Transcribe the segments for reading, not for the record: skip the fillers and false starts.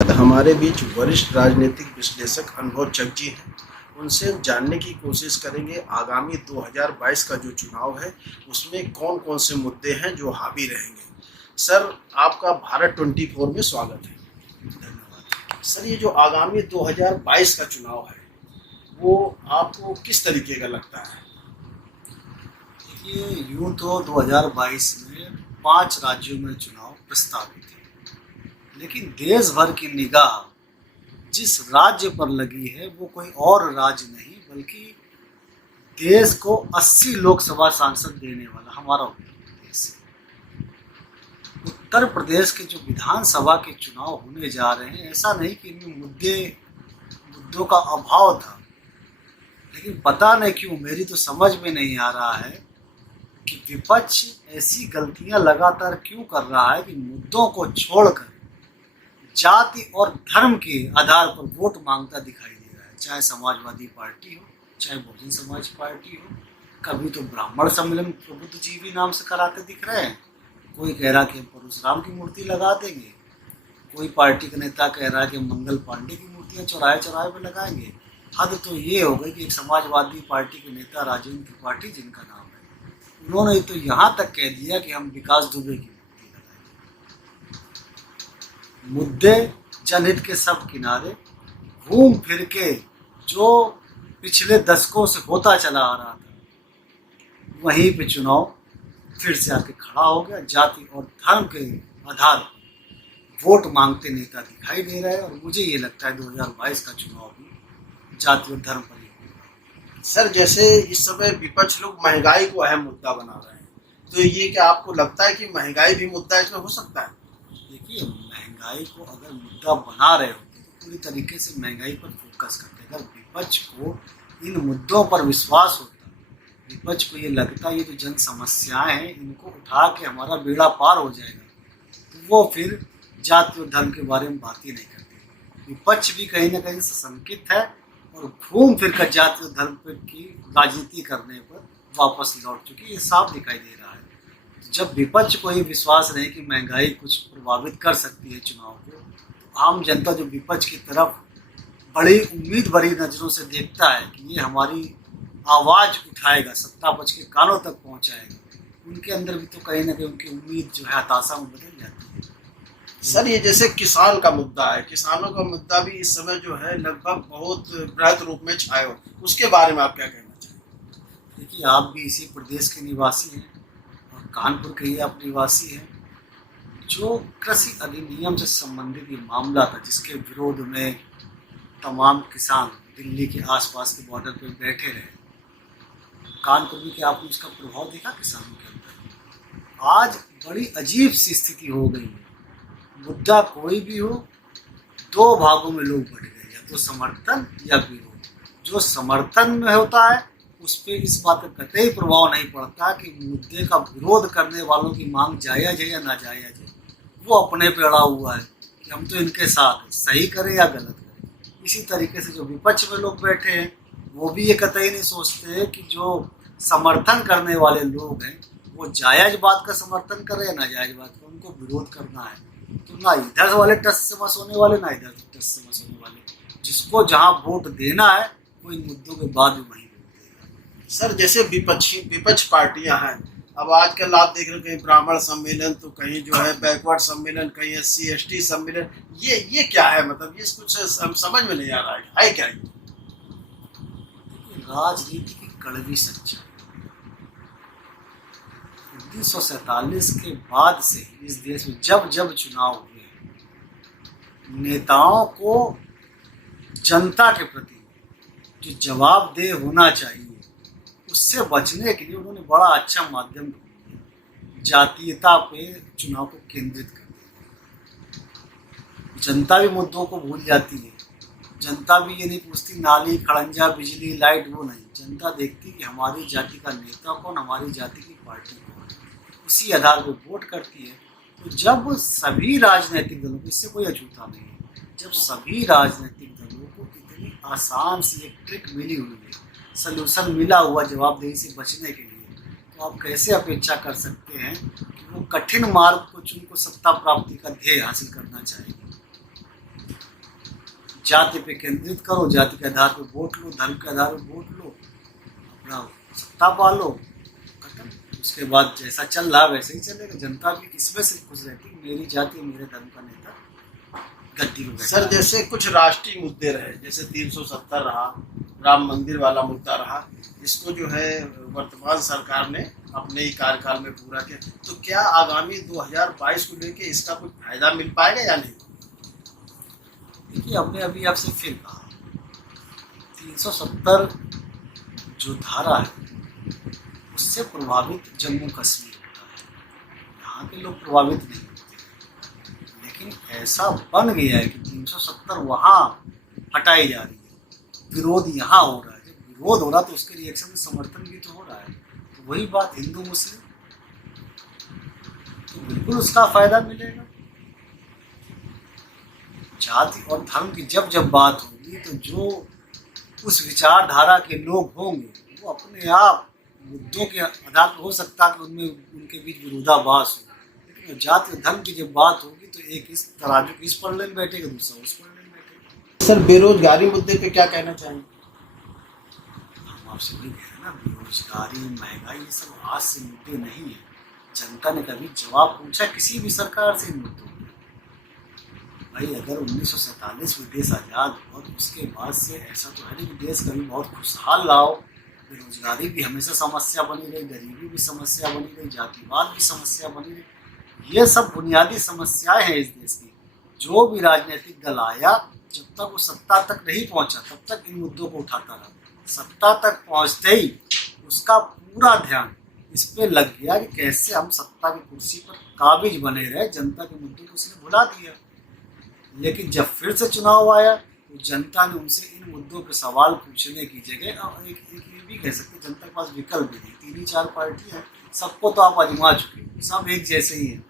हमारे बीच वरिष्ठ राजनीतिक विश्लेषक अनुभव चक जी हैं। उनसे हम जानने की कोशिश करेंगे आगामी 2022 का जो चुनाव है उसमें कौन कौन से मुद्दे हैं जो हावी रहेंगे। सर, आपका भारत 24 में स्वागत है। धन्यवाद सर। ये जो आगामी 2022 का चुनाव है वो आपको किस तरीके का लगता है? देखिए, यूँ तो 2022 में 5 राज्यों में चुनाव प्रस्तावित है, लेकिन देश भर की निगाह जिस राज्य पर लगी है वो कोई और राज्य नहीं बल्कि देश को 80 लोकसभा सांसद देने वाला हमारा उत्तर प्रदेश है। उत्तर प्रदेश के जो विधानसभा के चुनाव होने जा रहे हैं, ऐसा नहीं कि इनमें मुद्दों का अभाव था, लेकिन पता नहीं क्यों मेरी तो समझ में नहीं आ रहा है कि विपक्ष ऐसी गलतियां लगातार क्यों कर रहा है कि मुद्दों को छोड़कर जाति और धर्म के आधार पर वोट मांगता दिखाई दे रहा है। चाहे समाजवादी पार्टी हो, चाहे बहुजन समाज पार्टी हो। कभी तो ब्राह्मण सम्मेलन प्रबुद्धजीवी नाम से कराते दिख रहे हैं। कोई कह रहा कि परशुराम की मूर्ति लगा देंगे, कोई पार्टी का नेता कह रहा है कि मंगल पांडे की मूर्तियां चौराहे चौराहे पर लगाएंगे। हद तो ये हो गई कि एक समाजवादी पार्टी के नेता राजेंद्र त्रिपाठी, जिनका नाम है, उन्होंने तो यहाँ तक कह दिया कि हम विकास दुबे की मुद्दे जनहित के सब किनारे घूम फिर के जो पिछले दशकों से होता चला आ रहा था, वहीं पे चुनाव फिर से आके खड़ा हो गया। जाति और धर्म के आधार पर वोट मांगते नेता दिखाई दे रहे हैं और मुझे ये लगता है 2022 का चुनाव भी जाति और धर्म पर ही होगा। सर, जैसे इस समय विपक्ष लोग महंगाई को अहम मुद्दा बना रहे हैं, तो ये क्या आपको लगता है कि महंगाई भी मुद्दा इसमें हो सकता है? देखिए, महंगाई को अगर मुद्दा बना रहे होते तो पूरी तरीके से महंगाई पर फोकस करते। अगर विपक्ष को इन मुद्दों पर विश्वास होता, विपक्ष को ये लगता ये जो जन समस्याएं हैं इनको उठा के हमारा बेड़ा पार हो जाएगा, तो वो फिर जाति और धर्म के बारे में बात ही नहीं करते। विपक्ष भी कहीं ना कहीं सशंकित है और घूम फिर कर जाति और धर्म की राजनीति करने पर वापस लौट चुकी, ये साफ दिखाई दे रहा है। जब विपक्ष को ये विश्वास नहीं कि महंगाई कुछ प्रभावित कर सकती है चुनाव को, तो आम जनता जो विपक्ष की तरफ बड़ी उम्मीद भरी नज़रों से देखता है कि ये हमारी आवाज़ उठाएगा, सत्ता पक्ष के कानों तक पहुंचाएगा, उनके अंदर भी तो कहीं ना कहीं उनकी उम्मीद जो है हताशा में बदल जाती है। सर, ये जैसे किसान का मुद्दा है, किसानों का मुद्दा भी इस समय जो है लगभग बहुत बृहद रूप में छाया हो, उसके बारे में आप क्या कहना चाहेंगे? देखिए, आप भी इसी प्रदेश के निवासी हैं और कानपुर के ही आप निवासी हैं। जो कृषि अधिनियम से संबंधित ये मामला था, जिसके विरोध में तमाम किसान दिल्ली के आसपास के बॉर्डर पर बैठे रहे, कानपुर में क्या आपने उसका प्रभाव देखा किसानों के अंदर? आज बड़ी अजीब सी स्थिति हो गई है। मुद्दा कोई भी हो, दो भागों में लोग बट गए, या तो समर्थन या विरोध। जो समर्थन में होता है उस पर इस बात का कतई प्रभाव नहीं पड़ता कि मुद्दे का विरोध करने वालों की मांग जायज़ है या ना जायज़ है। वो अपने पे अड़ा हुआ है कि हम तो इनके साथ हैं, सही करें या गलत करें। इसी तरीके से जो विपक्ष में लोग बैठे हैं वो भी ये कतई नहीं सोचते कि जो समर्थन करने वाले लोग हैं वो जायज़ बात का समर्थन करें या नाजायज़ बात का, उनको विरोध करना है। तो ना इधर वाले टस से मस होने वाले, ना इधर टस से मस होने वाले। जिसको जहाँ वोट देना है वो इन मुद्दों के बाद भी वहीं वोट देगा। सर, जैसे विपक्ष पार्टियां हैं, अब आजकल आप देख रहे हैं कहीं ब्राह्मण सम्मेलन, तो कहीं जो है बैकवर्ड सम्मेलन, कहीं SC/ST सम्मेलन। ये क्या है? मतलब ये कुछ समझ में नहीं आ रहा है क्या ये? राजनीति की कड़वी सच्चाई 1947 के बाद से इस देश में जब जब चुनाव हुए, नेताओं को जनता के प्रति जो जवाबदेह होना चाहिए उससे बचने के लिए उन्होंने बड़ा अच्छा माध्यम ढूंढ लिया, जातीयता पे चुनाव को केंद्रित कर दिया। जनता भी मुद्दों को भूल जाती है। जनता भी ये नहीं पूछती नाली, खड़ंजा, बिजली, लाइट, वो नहीं। जनता देखती कि हमारी जाति का नेता कौन, हमारी जाति की पार्टी कौन, उसी आधार पर वोट करती है। तो जब सभी राजनीतिक दलों को, इससे कोई अछूता नहीं है, जब सभी राजनीतिक दलों को इतनी आसान सी एक ट्रिक मिली हुई है, सलूशन मिला हुआ जवाबदेही से बचने के लिए, तो आप कैसे अपेक्षा कर सकते हैं कि वो कठिन मार्ग को चुनकर सत्ता प्राप्ति का ध्येय हासिल करना चाहेंगे? जाति पे केंद्रित करो, जाति के आधार पर वोट लो, धर्म के आधार पर वोट लो, अपना सत्ता पालो, खत्म। उसके बाद जैसा चल रहा वैसे ही चलेगा। जनता भी इसमें से खुश रहती, मेरी जाति मेरे धर्म का नेता गद्दी को बैठा। सर जैसे कुछ राष्ट्रीय मुद्दे रहे, जैसे 370 रहा, राम मंदिर वाला मुद्दा रहा, इसको जो है वर्तमान सरकार ने अपने ही कार्यकाल में पूरा किया, तो क्या आगामी 2022 को लेके इसका कोई फायदा मिल पाएगा या नहीं? देखिए, हमने अभी आपसे फिर कहा 370 जो धारा है उससे प्रभावित जम्मू कश्मीर होता है, यहाँ के लोग प्रभावित नहीं होते। लेकिन ऐसा बन गया है कि 370 वहाँ हटाई जा रही है, विरोध यहाँ हो रहा है। जब विरोध हो रहा है तो उसके रिएक्शन में समर्थन भी तो हो रहा है। तो वही बात हिंदू मुस्लिम, तो बिल्कुल उसका फायदा मिलेगा। जाति और धर्म की जब जब बात होगी तो जो उस विचारधारा के लोग होंगे वो अपने आप मुद्दों के आधार पर हो सकता है कि उनमें उनके बीच विरोधाभास हो, लेकिन जाति और धर्म की जब बात होगी तो एक इस तराजू इस पलड़े में बैठेगा, दूसरा उस पलड़े में बैठेगा। सर बेरोजगारी मुद्दे पे क्या कहना चाहेंगे? हम आपसे वही कह रहे हैं ना, बेरोजगारी, महंगाई, ये सब आज से मुद्दे नहीं है। जनता ने कभी जवाब पूछा किसी भी सरकार से इन मुद्दों में? भाई अगर 1947 में देश आज़ाद हुआ तो उसके बाद से ऐसा तो है नहीं कि देश कभी बहुत खुशहाल रहा हो। बेरोजगारी भी हमेशा समस्या बनी रही, गरीबी भी समस्या बनी रही, जातिवाद भी समस्या बनी रही। ये सब बुनियादी समस्याएं हैं इस देश की। जो भी राजनीतिक दल आया, जब तक वो सत्ता तक नहीं पहुंचा तब तक इन मुद्दों को उठाता रहा। सत्ता तक पहुंचते ही उसका पूरा ध्यान इस पे लग गया कि कैसे हम सत्ता की कुर्सी पर काबिज बने रहे, जनता के मुद्दों को उसने भुला दिया। लेकिन जब फिर से चुनाव आया तो जनता ने उनसे इन मुद्दों पे सवाल पूछने की जगह एक ये भी कह सकते जनता के पास विकल्प भी नहीं। 3-4 पार्टियां, सबको तो आप आजमा चुके हैं, सब एक जैसे ही हैं।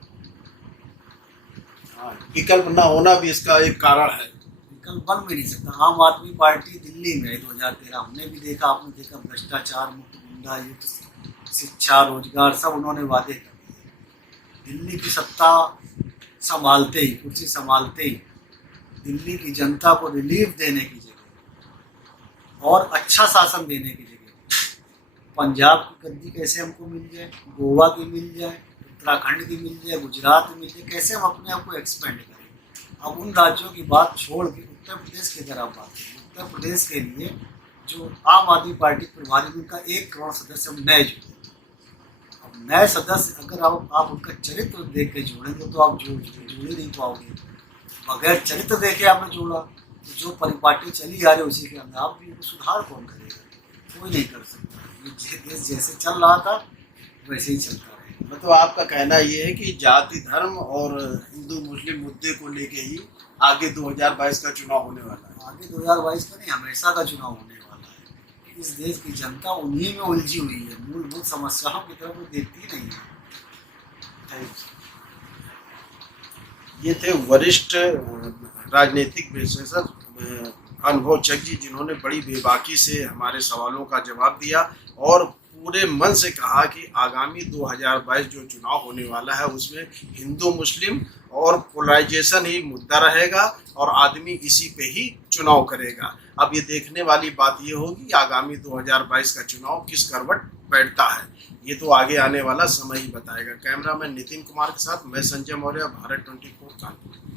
विकल्प ना होना भी इसका एक कारण है। विकल्प बन भी नहीं सकता। आम आदमी पार्टी दिल्ली में 2013 हमने भी देखा, आपने देखा, भ्रष्टाचार मुक्त, गुंडायुक्त, शिक्षा, रोजगार सब उन्होंने वादे कर दिए। दिल्ली की सत्ता संभालते ही, कुर्सी संभालते ही दिल्ली की जनता को रिलीफ देने की जगह और अच्छा शासन देने की जगह पंजाब की गद्दी कैसे हमको मिल जाए, गोवा की मिल जाए, उत्तराखंड की मिल जाए, गुजरात में मिल जाए, कैसे हम अपने आप को एक्सपेंड करें। अब उन राज्यों की बात छोड़ के उत्तर प्रदेश की तरफ बात करें। उत्तर प्रदेश के लिए जो आम आदमी पार्टी प्रभारी, उनका 1 करोड़ सदस्य हम नए जुड़े। अब नए सदस्य अगर आप उनका चरित्र देख के जोड़ेंगे तो आप जोड़ नहीं पाओगे। बगैर चरित्र देखे आपने जोड़ा तो जो परिपाटी चली आ रही है उसी के अंदर आप भी सुधार कौन करेगा? कोई नहीं कर सकता। ये देश जैसे चल रहा था वैसे ही चलता रहेगा। मतलब आपका कहना ये है कि जाति, धर्म और हिंदू मुस्लिम मुद्दे को लेके ही आगे 2022 का चुनाव होने वाला है। आगे 2022 का नहीं, हमेशा का चुनाव होने वाला है। इस देश की जनता उन्हीं में उलझी हुई है, मूलभूत समस्याओं की तरफ वो देखती नहीं है। ये थे वरिष्ठ राजनीतिक विशेषज्ञ अनुभव चक जी, जिन्होंने बड़ी बेबाकी से हमारे सवालों का जवाब दिया और पूरे मन से कहा कि आगामी 2022 जो चुनाव होने वाला है उसमें हिंदू मुस्लिम और पोलराइजेशन ही मुद्दा रहेगा और आदमी इसी पे ही चुनाव करेगा। अब ये देखने वाली बात ये होगी आगामी 2022 का चुनाव किस करवट बैठता है, ये तो आगे आने वाला समय ही बताएगा। कैमरामैन नितिन कुमार के साथ मैं संजय मौर्य, भारत 24 कानपुर।